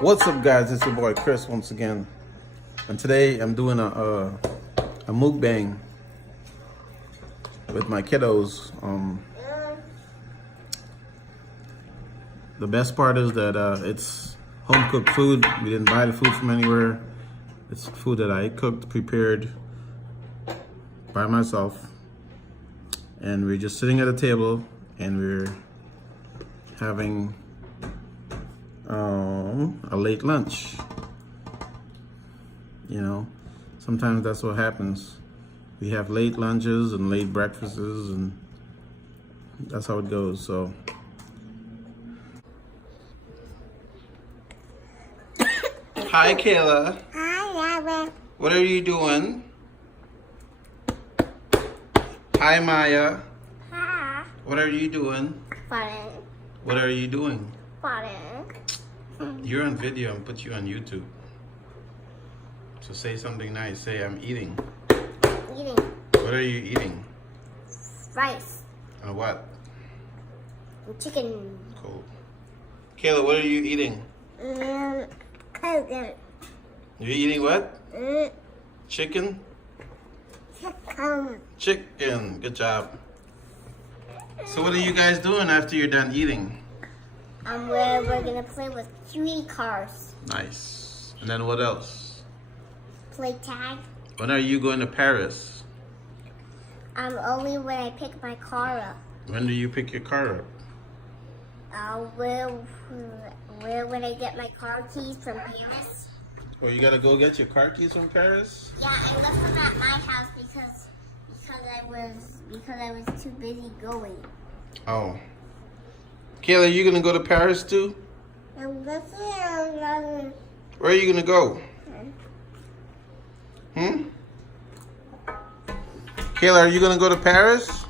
What's up, guys? It's your boy Chris once again, and today I'm doing a mukbang with my kiddos. The best part is that it's home cooked food. We didn't buy the food from anywhere. It's food that I cooked, prepared by myself, and we're just sitting at a table and we're having a late lunch. You know, sometimes that's what happens. We have late lunches and late breakfasts, and that's how it goes. So hi, Kayla. Hi, Robert. What are you doing? Hi, Maya. Hi. What are you doing? Funny. What are you doing? Funny. You're on video and put you on YouTube. So say something nice. Say, I'm eating. Eating What are you eating? rice And what? and chicken. Cool. Kayla, what are you eating? Chicken. You're eating what? Chicken? Chicken. Chicken. Good job. So what are you guys doing after you're done eating? We're gonna play with 3 cars. Nice. And then what else? Play tag. When are you going to Paris? Only when I pick my car up. When do you pick your car up? When I get my car keys from Paris. Oh, you gotta go get your car keys from Paris? Yeah, I left them at my house because I was too busy going. Oh. Kayla, are you gonna go to Paris too? Where Where are you gonna go? Kayla, are you gonna go to Paris?